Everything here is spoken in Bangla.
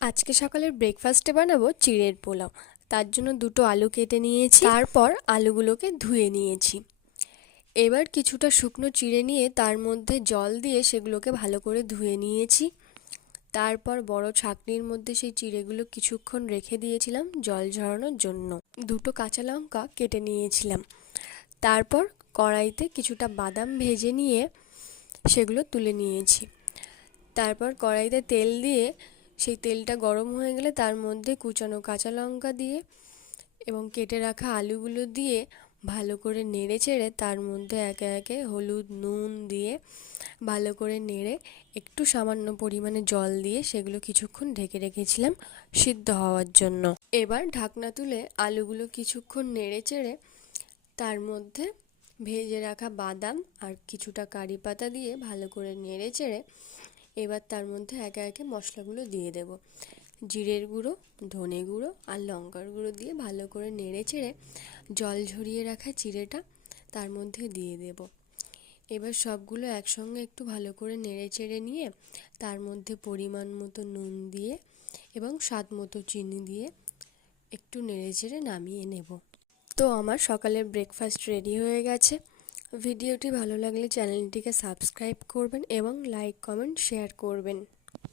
আজকে সকালের ব্রেকফাস্টে বানাবো চিড়ের পোলাও। তার জন্য দুটো আলু কেটে নিয়েছি, তারপর আলুগুলোকে ধুয়ে নিয়েছি। এবার কিছুটা শুকনো চিড়ে নিয়ে তার মধ্যে জল দিয়ে সেগুলোকে ভালো করে ধুয়ে নিয়েছি। তারপর বড় ছাঁকনির মধ্যে সেই চিড়েগুলো কিছুক্ষণ রেখে দিয়েছিলাম জল ঝরানোর জন্য। দুটো কাঁচা লঙ্কা কেটে নিয়েছিলাম। তারপর কড়াইতে কিছুটা বাদাম ভেজে নিয়ে সেগুলো তুলে নিয়েছি। তারপর কড়াইতে তেল দিয়ে সেই তেলটা গরম হয়ে গেলে তার মধ্যে কুচানো কাঁচা লঙ্কা দিয়ে এবং কেটে রাখা আলুগুলো দিয়ে ভালো করে নেড়ে চেড়ে তার মধ্যে একে একে হলুদ নুন দিয়ে ভালো করে নেড়ে একটু সামান্য পরিমাণে জল দিয়ে সেগুলো কিছুক্ষণ ঢেকে রেখেছিলাম সিদ্ধ হওয়ার জন্য। এবার ঢাকনা তুলে আলুগুলো কিছুক্ষণ নেড়ে চেড়ে তার মধ্যে ভেজে রাখা বাদাম আর কিছুটা কারি পাতা দিয়ে ভালো করে নেড়ে চেড়ে এবার তার মধ্যে একে একে মশলাগুলো দিয়ে দেব। জিরের গুঁড়ো, ধনে গুঁড়ো আর লঙ্কার গুঁড়ো দিয়ে ভালো করে নেড়ে চেড়ে জল ঝরিয়ে রাখা চিড়েটা তার মধ্যে দিয়ে দেব। এবার সবগুলো একসঙ্গে একটু ভালো করে নেড়ে চেড়ে নিয়ে তার মধ্যে পরিমাণ মতো নুন দিয়ে এবং স্বাদ মতো চিনি দিয়ে একটু নেড়ে চেড়ে নামিয়ে নেব। তো আমার সকালের ব্রেকফাস্ট রেডি হয়ে গেছে। ভিডিওটি ভালো লাগলে চ্যানেলটিকে সাবস্ক্রাইব করবেন এবং লাইক কমেন্ট শেয়ার করবেন।